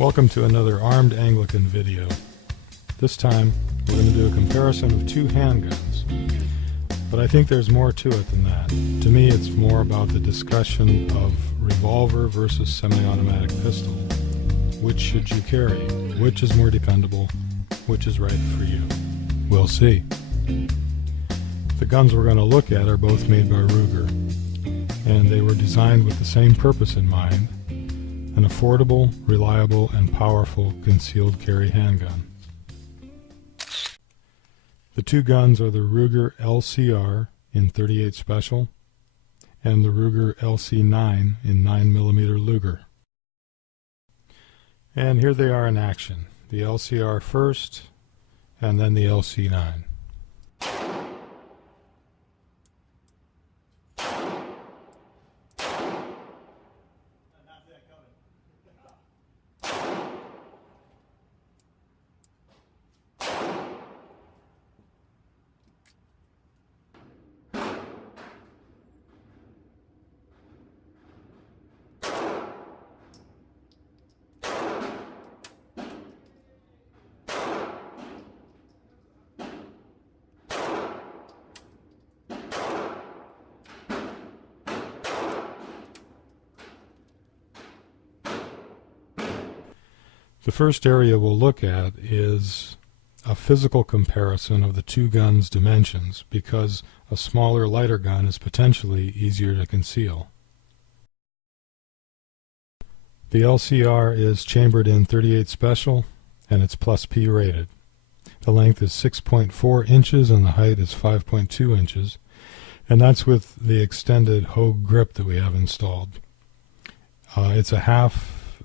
Welcome to another Armed Anglican video. This time we're going to do a comparison of two handguns, but I think there's more to it than that. To me, it's more about the discussion of revolver versus semi-automatic pistol. Which should you carry? Which is more dependable? Which is right for you? We'll see. The guns we're going to look at are both made by Ruger, and they were designed with the same purpose in mind: an affordable, reliable, and powerful concealed carry handgun. The two guns are the Ruger LCR in .38 Special and the Ruger LC9 in 9mm Luger. And here they are in action. The LCR first, and then the LC9. The first area we'll look at is a physical comparison of the two guns' dimensions, because a smaller, lighter gun is potentially easier to conceal. The LCR is chambered in .38 Special, and it's +P rated. The length is 6.4 inches and the height is 5.2 inches, and that's with the extended Hogue grip that we have installed. It's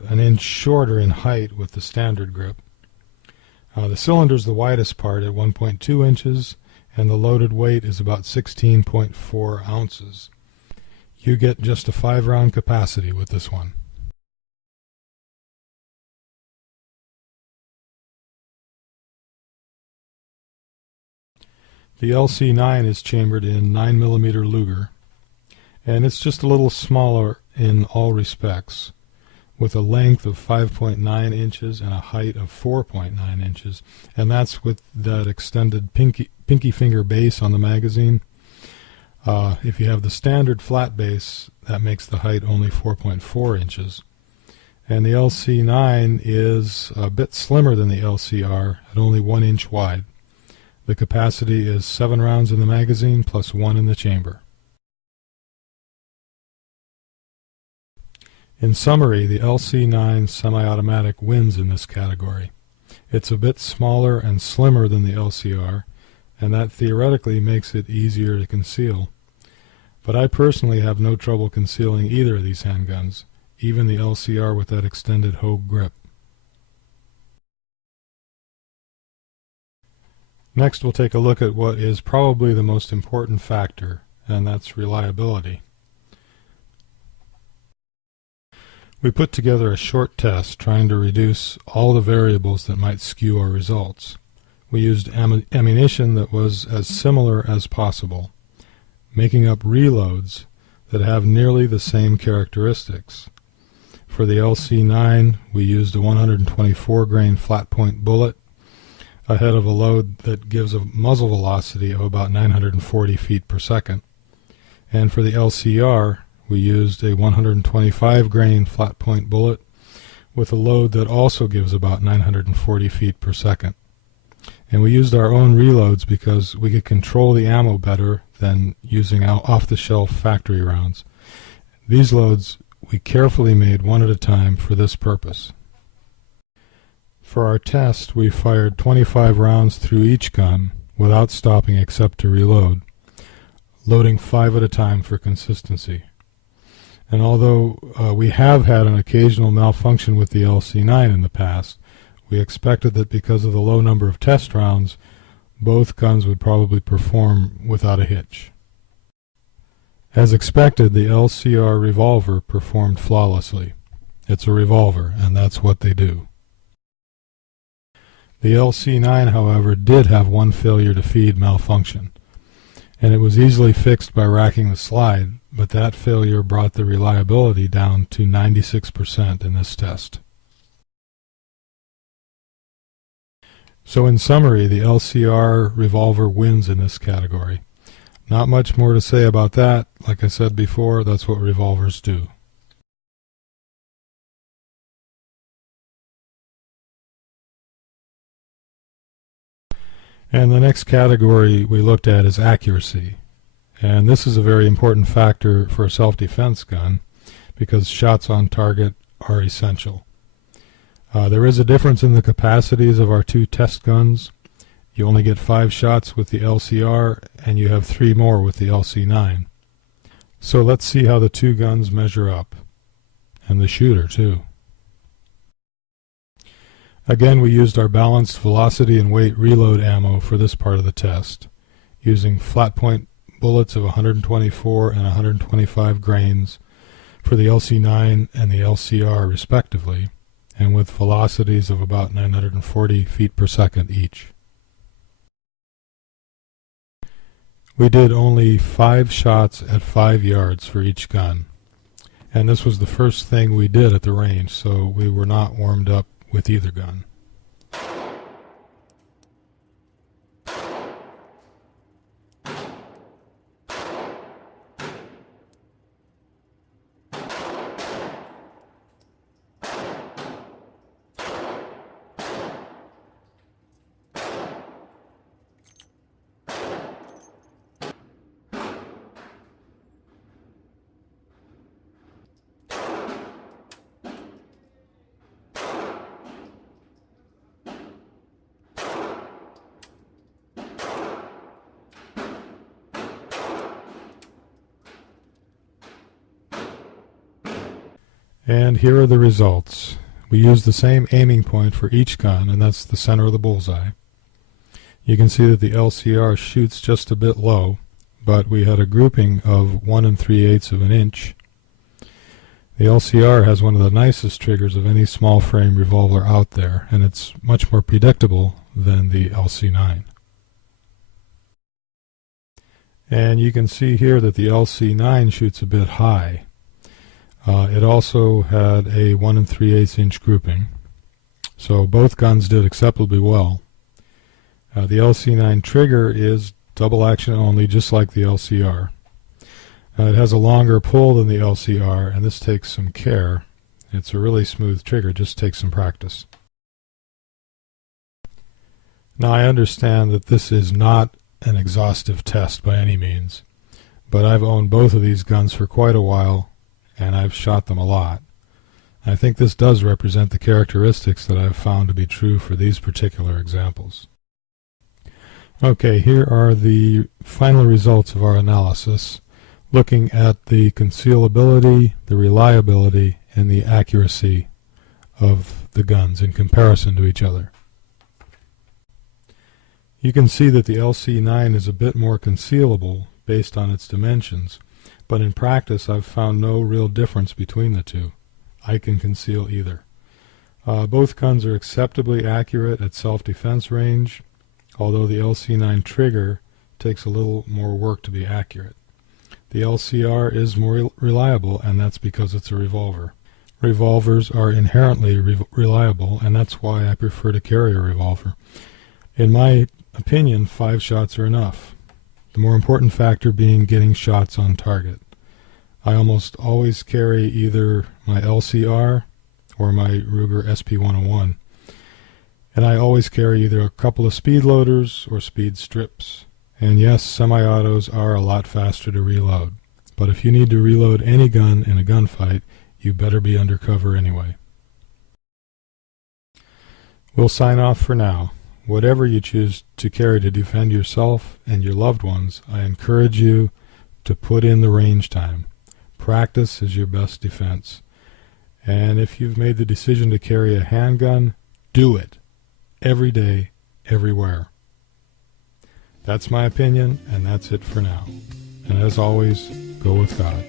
an inch shorter in height with the standard grip. The cylinder is the widest part at 1.2 inches, and the loaded weight is about 16.4 ounces. You get just a 5-round capacity with this one. The LC9 is chambered in 9mm Luger, and it's just a little smaller in all respects, with a length of 5.9 inches and a height of 4.9 inches, and that's with that extended pinky finger base on the magazine. If you have the standard flat base, that makes the height only 4.4 inches. And the LC9 is a bit slimmer than the LCR at only 1 inch wide. The capacity is 7 rounds in the magazine plus 1 in the chamber. In summary, the LC9 semi-automatic wins in this category. It's a bit smaller and slimmer than the LCR, and that theoretically makes it easier to conceal. But I personally have no trouble concealing either of these handguns, even the LCR with that extended Hogue grip. Next, we'll take a look at what is probably the most important factor, and that's reliability. We put together a short test trying to reduce all the variables that might skew our results. We used ammunition that was as similar as possible, making up reloads that have nearly the same characteristics. For the LC9, we used a 124 grain flat point bullet ahead of a load that gives a muzzle velocity of about 940 feet per second. And for the LCR, we used a 125 grain flat point bullet with a load that also gives about 940 feet per second. And we used our own reloads because we could control the ammo better than using off-the-shelf factory rounds. These loads we carefully made one at a time for this purpose. For our test, we fired 25 rounds through each gun without stopping except to reload, loading 5 at a time for consistency. And although we have had an occasional malfunction with the LC9 in the past, we expected that because of the low number of test rounds, both guns would probably perform without a hitch. As expected, the LCR revolver performed flawlessly. It's a revolver, and that's what they do. The LC9, however, did have one failure to feed malfunction, and it was easily fixed by racking the slide, but that failure brought the reliability down to 96% in this test. So in summary, the LCR revolver wins in this category. Not much more to say about that. Like I said before, that's what revolvers do. And the next category we looked at is accuracy. And this is a very important factor for a self-defense gun because shots on target are essential. There is a difference in the capacities of our two test guns. You only get 5 shots with the LCR and you have 3 more with the LC9. So let's see how the two guns measure up. And the shooter too. Again, we used our balanced velocity and weight reload ammo for this part of the test, using flat point bullets of 124 and 125 grains for the LC9 and the LCR respectively, and with velocities of about 940 feet per second each. We did only 5 shots at 5 yards for each gun, and this was the first thing we did at the range, so we were not warmed up with either gun. And here are the results. We used the same aiming point for each gun, and that's the center of the bullseye. You can see that the LCR shoots just a bit low, but we had a grouping of 1 3/8 of an inch. The LCR has one of the nicest triggers of any small frame revolver out there, and it's much more predictable than the LC9. And you can see here that the LC9 shoots a bit high. It also had a 1 3/8 inch grouping, so both guns did acceptably well. The LC9 trigger is double action only, just like the LCR. It has a longer pull than the LCR, and this takes some care. It's a really smooth trigger, just takes some practice. Now I understand that this is not an exhaustive test by any means, but I've owned both of these guns for quite a while, and I've shot them a lot. I think this does represent the characteristics that I've found to be true for these particular examples. Okay, here are the final results of our analysis, looking at the concealability, the reliability, and the accuracy of the guns in comparison to each other. You can see that the LC9 is a bit more concealable based on its dimensions, but in practice I've found no real difference between the two. I can conceal either. Both guns are acceptably accurate at self-defense range, although the LC9 trigger takes a little more work to be accurate. The LCR is more reliable, and that's because it's a revolver. Revolvers are inherently reliable, and that's why I prefer to carry a revolver. In my opinion, 5 shots are enough. The more important factor being getting shots on target. I almost always carry either my LCR or my Ruger SP101, and I always carry either a couple of speed loaders or speed strips. And yes, semi-autos are a lot faster to reload, but if you need to reload any gun in a gunfight, you better be undercover anyway. We'll sign off for now. Whatever you choose to carry to defend yourself and your loved ones, I encourage you to put in the range time. Practice is your best defense. And if you've made the decision to carry a handgun, do it. Every day, everywhere. That's my opinion, and that's it for now. And as always, go with God.